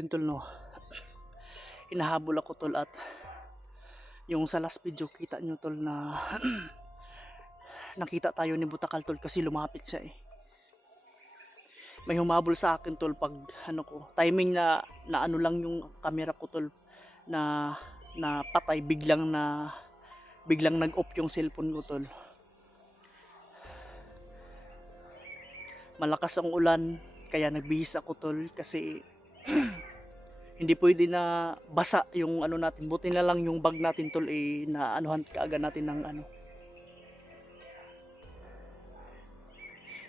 yun tol no, hinahabol ako tol, at yung sa last video kita nyo tol na nakita tayo ni Butakal tol kasi lumapit siya eh. May humabol sa akin tol pag ano ko, timing na ano lang yung camera ko tol, na patay, biglang nag-off yung cellphone ko tol. Malakas ang ulan kaya nagbihis ako tol kasi hindi pwede na basa yung ano natin. Buti na lang yung bag natin tol eh, na anuhan kaagad natin ng ano.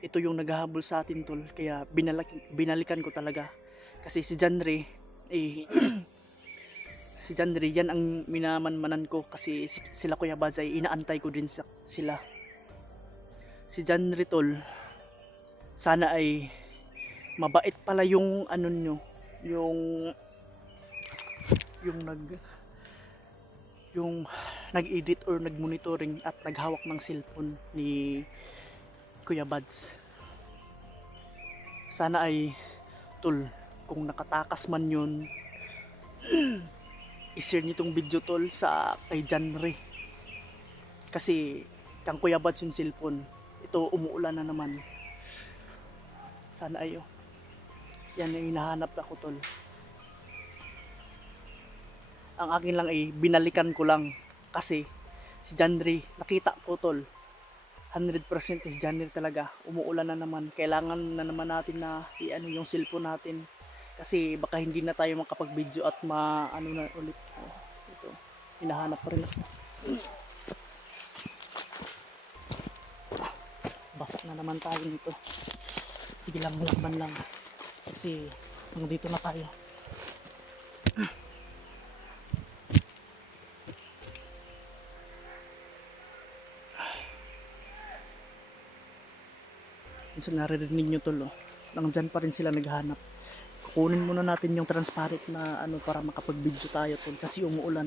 Ito yung naghahabol sa atin tol, kaya binalikan ko talaga. Kasi si Janre eh si Janre yan ang minamanmanan ko, kasi sila Kuya Bads ay inaantay ko din sila. Si Janre tol, sana ay mabait pala yung ano nyo, yung nag-edit or nag-monitoring at naghawak ng cellphone ni Kuya Bads. Sana ay tol, kung nakatakas man yun, i-share nyo itong video tol sa kay Janre, kasi kang Kuya Bads yung cellphone. Ito umuulan na naman. Sana ayo, yan yung hinahanap ako tol. Ang akin lang ay binalikan ko lang kasi si Janre nakita ko tol, 100% si Janre talaga. Umuulan na naman, kailangan na naman natin na i-ano yung cellphone natin kasi baka hindi na tayo makapag-video at ano na ulit. Ito, hinahanap pa rin ako. Basa na naman tayo nito. Sige lang, lakban lang kasi dito na tayo. So naririnig nyo tol, nandyan pa rin sila naghahanap. Kukunin muna natin yung transparent na ano para makapag-video tayo tol kasi umuulan.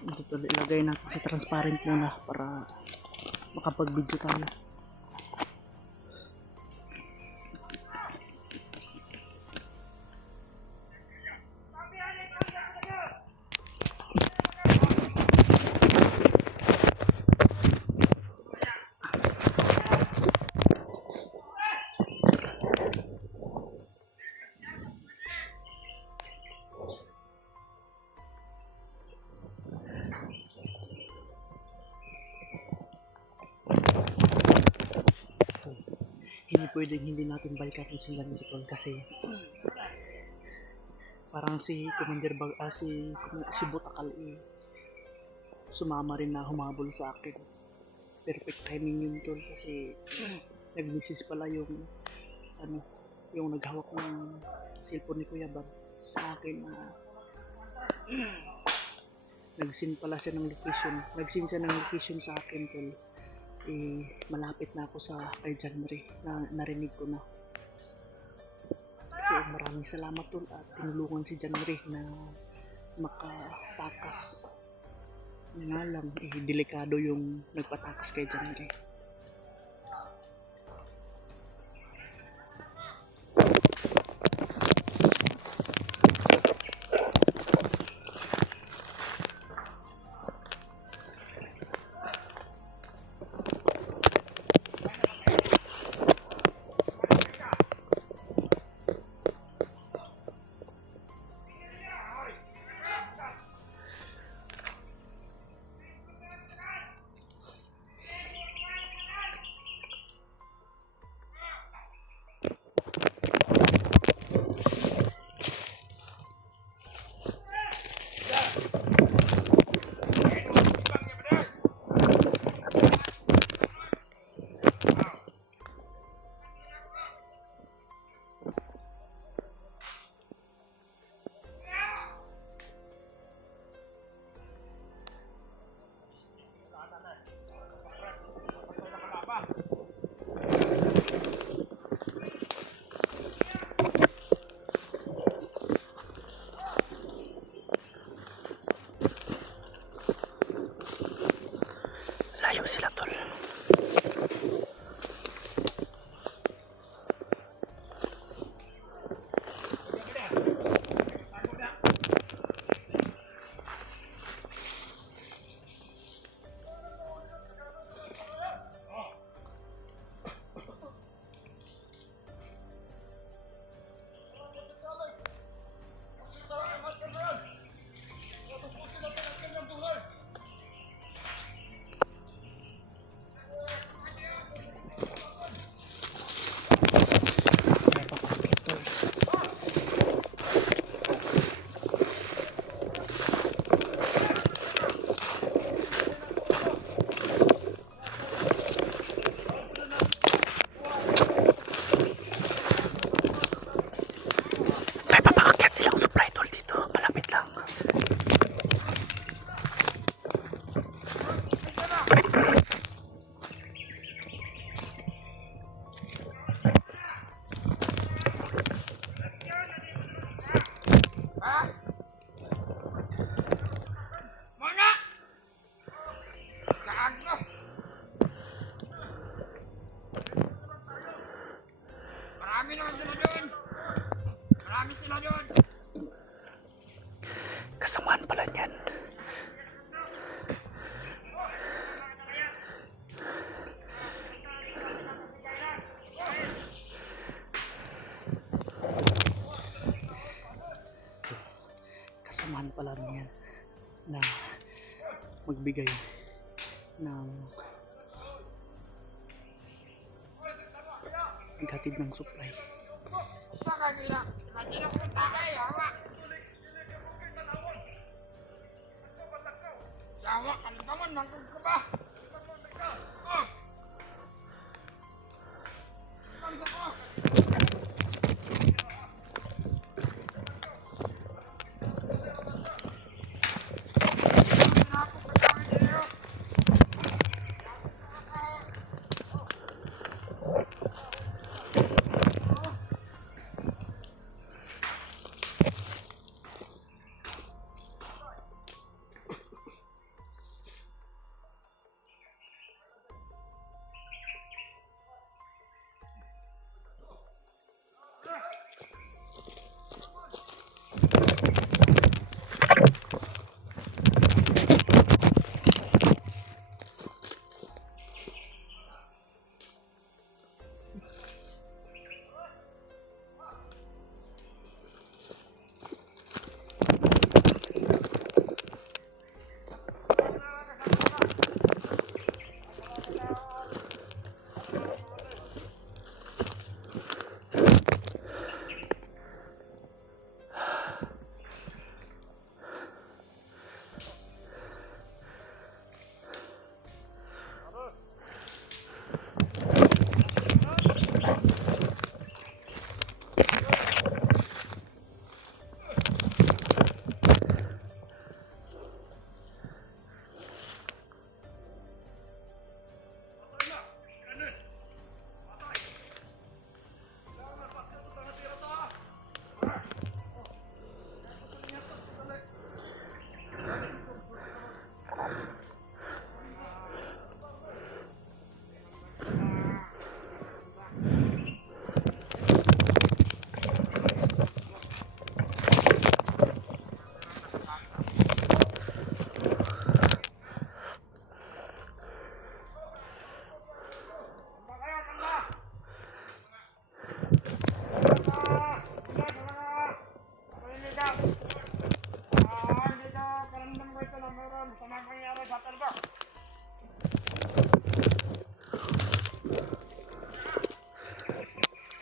Dito ilagay natin sa transparent muna para makapag-video tayo. Hindi pwedeng hindi natin balikan yung sila nito tol kasi parang si Commander si Butakal eh, sumama rin na humabol sa akin. Perfect timing yun tol kasi nag-message pala yung ano, yung naghawak ng cellphone ni Kuya Bads sa akin na nag-send pala siya ng location sa akin tol. Eh, malapit na ako sa kay Janre na narinig ko na. So, maraming salamat tol at tinulungan si Janre na makatakas. Nga lang eh, delikado yung nagpatakas kay Janre. Kasamahan pala niyan. Kasamahan pala niyan na magbigay ng maghatid ng supply.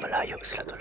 Malayo sila tol.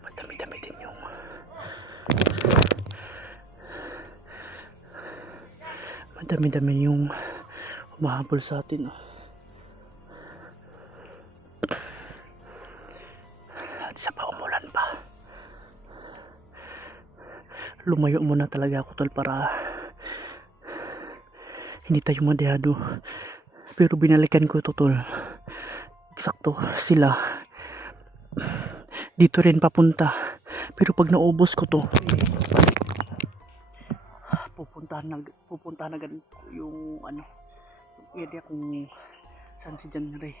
Madami-dami din yung madami-dami yung humahabol sa atin. At isa pa, umulan pa. Lumayo muna talaga ako tol para hindi tayo madehado. Pero binalikan ko ito tol. Sakto sila dito rin papunta. Pero pag naubos ko to, pupuntahan na ganito yung ano, yung area kung saan si John Ray.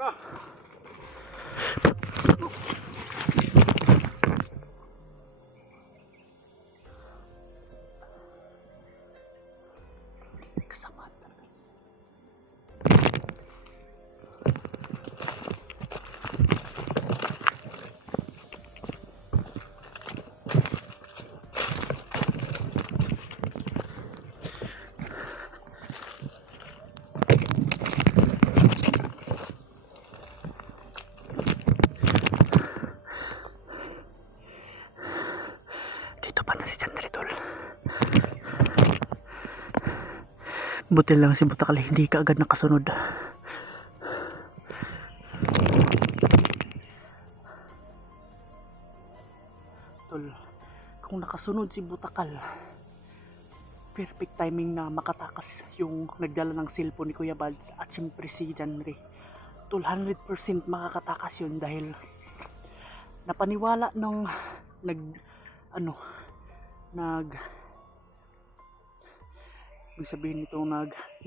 ka. Kasamaan talaga. Dito pa na si Chandra, tol. Buti lang si Butakal hindi ka agad nakasunod. Tol, kung nakasunod si Butakal, perfect timing na makatakas yung nagdala ng cellphone ni Kuya Bads at syempre si Janry. Tol, 100% makakatakas yun dahil napaniwala nung ibig sabihin nito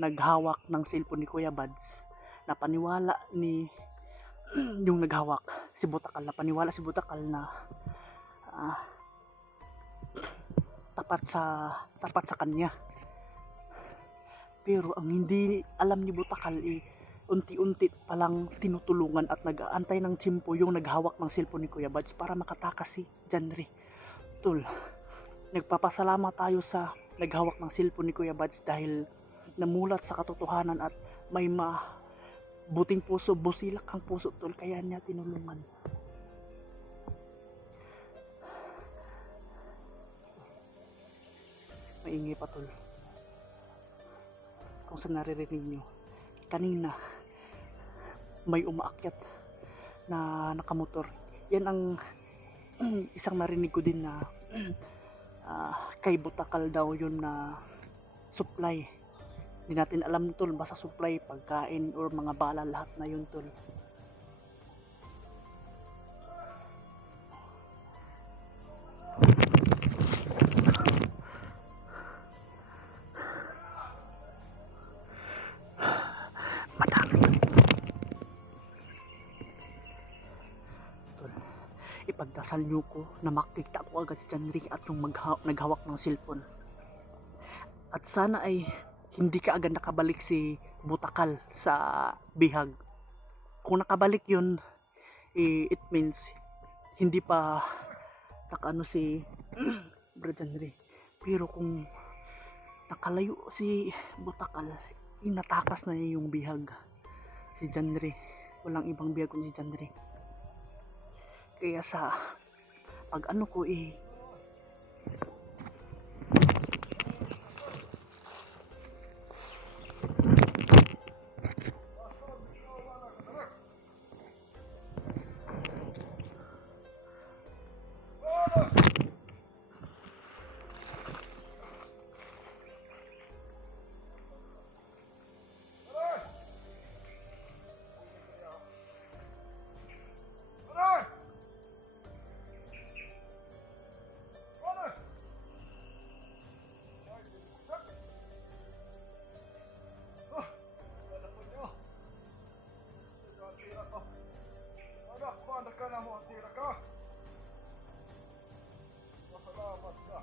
naghawak ng cellphone ni Kuya Bads. Napaniwala ni yung naghawak si Butakal, napaniwala si Butakal na tapat sa kanya. Pero ang hindi alam ni Butakal unti-unti palang tinutulungan at nag-aantay ng tsimpo yung naghawak ng cellphone ni Kuya Bads para makatakas si Janry. Tol, nagpapasalamat tayo sa naghawak ng cellphone ni Kuya Bads dahil namulat sa katotohanan at may buting puso, busilak ang puso, tol, kaya niya tinulungan. Maingay pa, tol. Kung saan naririnig nyo, kanina may umaakyat na nakamotor. Yan ang isang narinig ko din na kay Butakal daw yun na supply. Hindi natin alam, tol, basta supply, pagkain or mga bala, lahat na yun, tol. Madami. Tol, ipagdasal nyo ko na makita ko agad si Janry at yung naghawak ng cellphone. At sana ay hindi ka agad nakabalik si Butakal sa bihag. Kung nakabalik yun, it means hindi pa nakaano si Bro Janry. Pero kung nakalayo si Butakal, inatakas na niya yung bihag si Janry. Walang ibang bihag kundi si Janry. Kaya sa pag ano ko Anak, paano ka na mo? Tira ka? Masalamat ka.